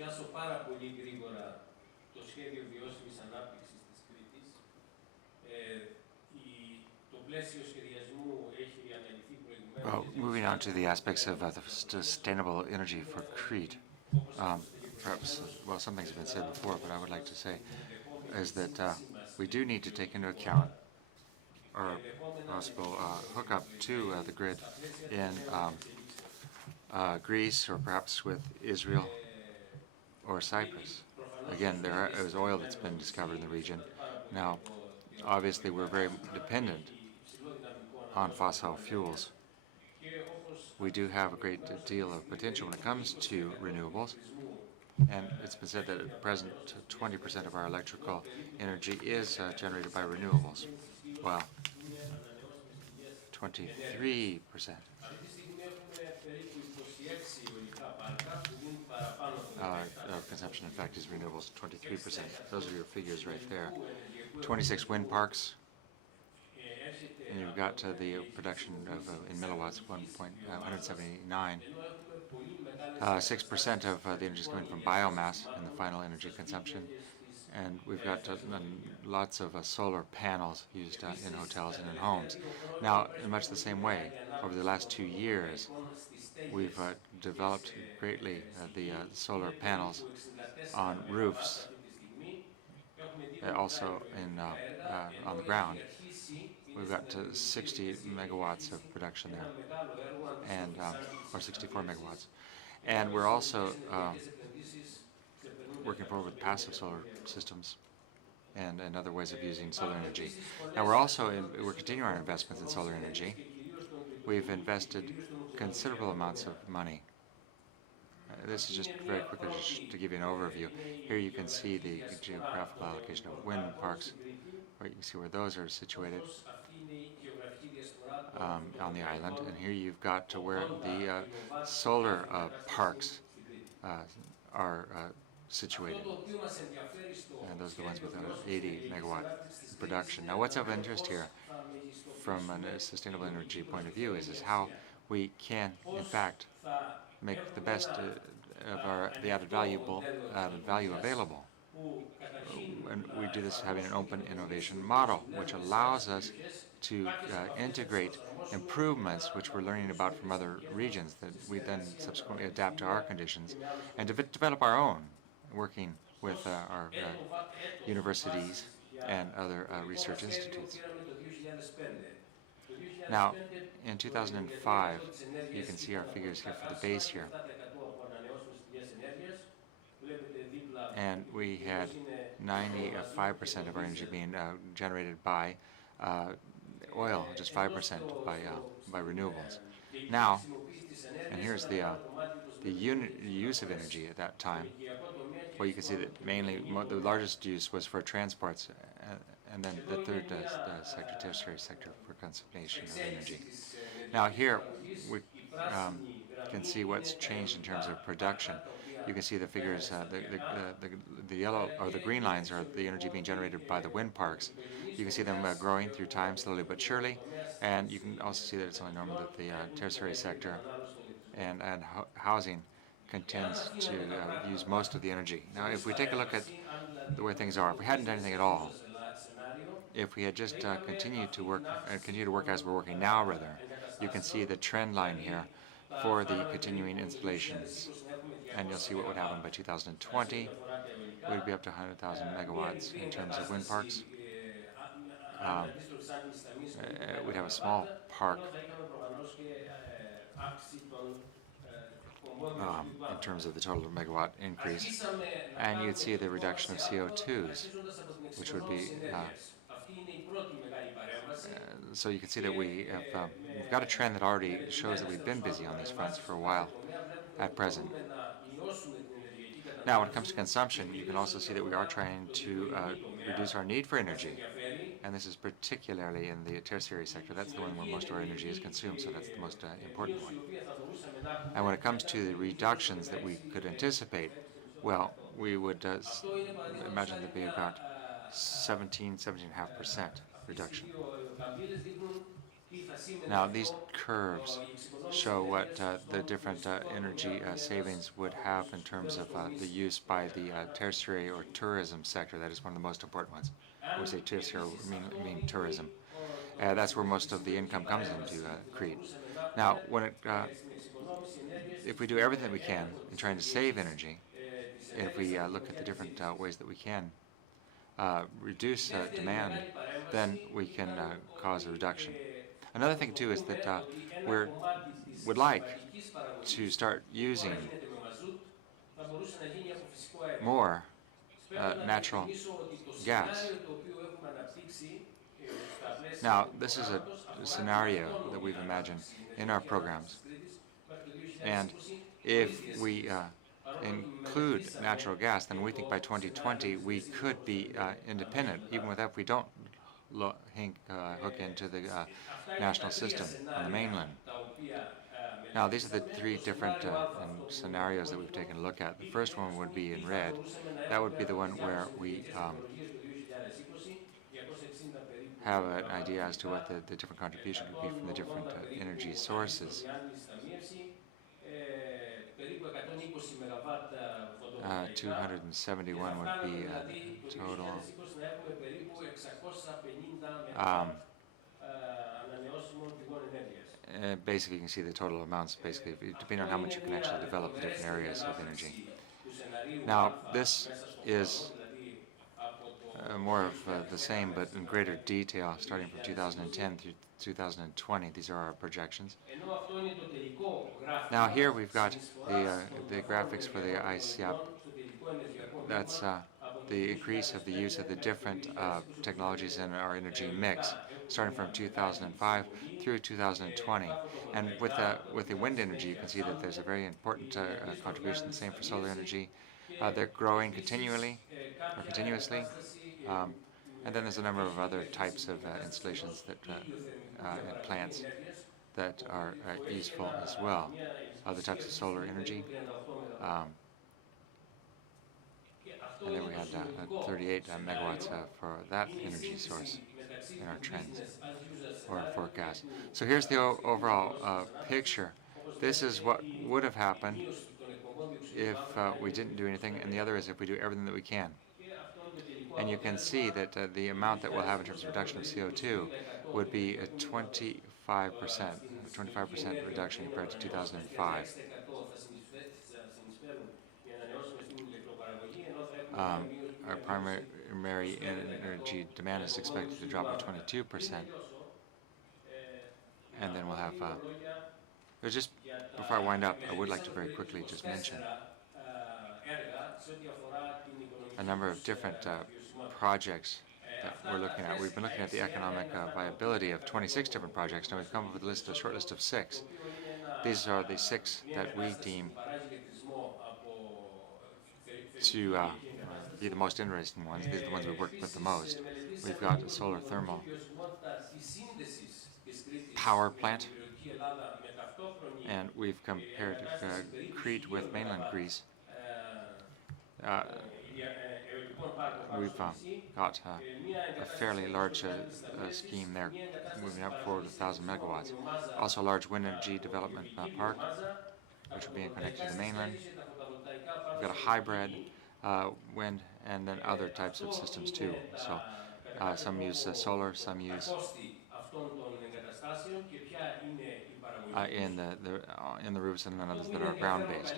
παρουσιάσω πάρα πολύ γρήγορα το σχέδιο βιώσιμης ανάπτυξης της Κρήτης. Το πλαίσιο σχεδιασμού έχει αναλυθεί προηγουμένως. Well, moving on to the aspects of the sustainable energy for Crete, perhaps, well, some things have been said before, but I would like to say is that we do need to take into account our possible hookup to the grid in Greece or perhaps with Israel or Cyprus. Again, there is oil that's been discovered in the region. Now, obviously, we're very dependent on fossil fuels. We do have a great deal of potential when it comes to renewables, and it's been said that at present 20% of our electrical energy is generated by renewables. Well, 23% of consumption, in fact, is renewables, 23%. Those are your figures right there. 26 wind parks, and you've got the production of in milliwatts 179. 6% of the energy is coming from biomass in the final energy consumption, and we've got lots of solar panels used in hotels and in homes. Now, in much the same way, over the last 2 years, we've developed greatly the solar panels on roofs, also on the ground. We've got 60 megawatts of production there, and or 64 megawatts. And we're also working forward with passive solar systems and other ways of using solar energy. Now we're continuing our investments in solar energy. We've invested considerable amounts of money. This is just very quickly just to give you an overview. Here you can see the geographical allocation of wind parks, where you can see where those are situated on the island. And here you've got to where the solar parks are situated. And those are the ones with 80 megawatt production. Now, what's of interest here from a sustainable energy point of view is how we can, in fact, make the best of the added value available. And we do this having an open innovation model, which allows us to integrate improvements which we're learning about from other regions that we then subsequently adapt to our conditions, and to develop our own, working with our universities and other research institutes. Now, in 2005, you can see our figures here for the base here. And we had 95% of our energy being generated by oil, just 5% by renewables. Now, and here's the use of energy at that time. Well, you can see that mainly the largest use was for transports, and then the third sector, tertiary sector, for consumption of energy. Now here we can see what's changed in terms of production. You can see the figures. The yellow or the green lines are the energy being generated by the wind parks. You can see them growing through time, slowly but surely, and you can also see that it's only normal that the tertiary sector and housing contends to use most of the energy. Now, if we take a look at the way things are, if we hadn't done anything at all, if we had just continued to work as we're working now, rather, you can see the trend line here for the continuing installations, and you'll see what would happen by 2020. We'd be up to 100,000 megawatts in terms of wind parks. We'd have a small park in terms of the total megawatt increase, and you'd see the reduction of CO2s, which would be so you can see that we've got a trend that already shows that we've been busy on these fronts for a while at present. Now, when it comes to consumption, you can also see that we are trying to reduce our need for energy, and this is particularly in the tertiary sector. That's the one where most of our energy is consumed, so that's the most important one. And when it comes to the reductions that we could anticipate, well, we would imagine there'd be about 17.5% reduction. Now, these curves show what the different energy savings would have in terms of the use by the tertiary or tourism sector. That is one of the most important ones. When we say tertiary, we mean tourism. That's where most of the income comes into Crete. Now, if we do everything we can in trying to save energy, and if we look at the different ways that we can reduce demand, then we can cause a reduction. Another thing too is that we would like to start using more natural gas. Now, this is a scenario that we've imagined in our programs, and if we include natural gas, then we think by 2020 we could be independent, even if we don't hook into the national system on the mainland. Now, these are the three different scenarios that we've taken a look at. The first one would be in red. That would be the one where we have an idea as to what the different contribution could be from the different energy sources. 271 would be total. Basically, you can see the total amounts, basically, depending on how much you can actually develop the different areas of energy. Now, this is more of the same, but in greater detail, starting from 2010 through 2020. These are our projections. Now, here we've got the graphics for the ICAP. That's the increase of the use of the different technologies in our energy mix, starting from 2005 through 2020. And with the wind energy, you can see that there's a very important contribution. The same for solar energy. They're growing continuously. And then there's a number of other types of installations that and plants that are useful as well. Other types of solar energy. And then we had 38 megawatts for that energy source in our trends or forecast. So here's the overall picture. This is what would have happened if we didn't do anything, and the other is if we do everything that we can. And you can see that the amount that we'll have in terms of reduction of CO2 would be a 25% reduction compared to 2005. Our primary energy demand is expected to drop by 22%. And then we'll have, just before I wind up, I would like to very quickly just mention a number of different projects that we're looking at. We've been looking at the economic viability of 26 different projects. Now we've come up with a short list of 6. These are the 6 that we deem to be the most interesting ones. These are the ones we've worked with the most. We've got a solar thermal power plant, and we've compared Crete with mainland Greece. We've got a fairly large scheme there, moving up forward 1,000 megawatts. Also a large wind energy development park, which will be connected to the mainland. We've got a hybrid wind, and then other types of systems too. So some use solar, some use in the roofs, and then others that are ground-based.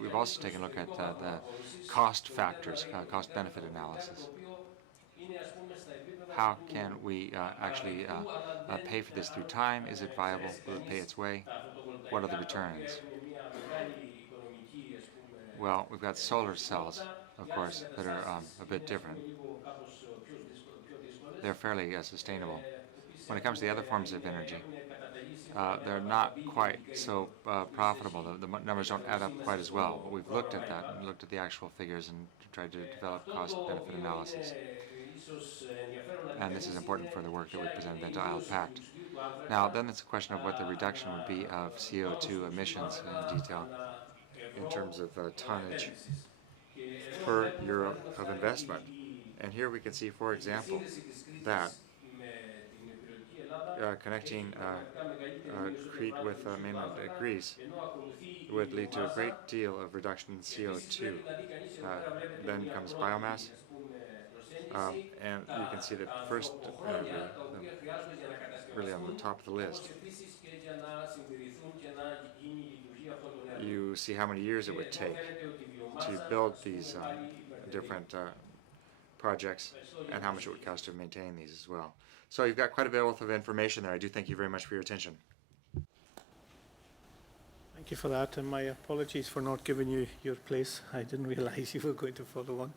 We've also taken a look at the cost factors, cost-benefit analysis. How can we actually pay for this through time? Is it viable? Will it pay its way? What are the returns? Well, we've got solar cells, of course, that are a bit different. They're fairly sustainable. When it comes to the other forms of energy, they're not quite so profitable. The numbers don't add up quite as well. But we've looked at that and looked at the actual figures and tried to develop cost-benefit analysis. And this is important for the work that we presented then to ILPACT. Now, then it's a question of what the reduction would be of CO2 emissions in detail in terms of tonnage per euro of investment. And here we can see, for example, that connecting Crete with mainland Greece would lead to a great deal of reduction in CO2. Then comes biomass, and you can see that first, really on the top of the list, you see how many years it would take to build these different projects and how much it would cost to maintain these as well. So you've got quite a bit of information there. I do thank you very much for your attention. Thank you for that, and my apologies for not giving you your place. I didn't realize you were going to follow on.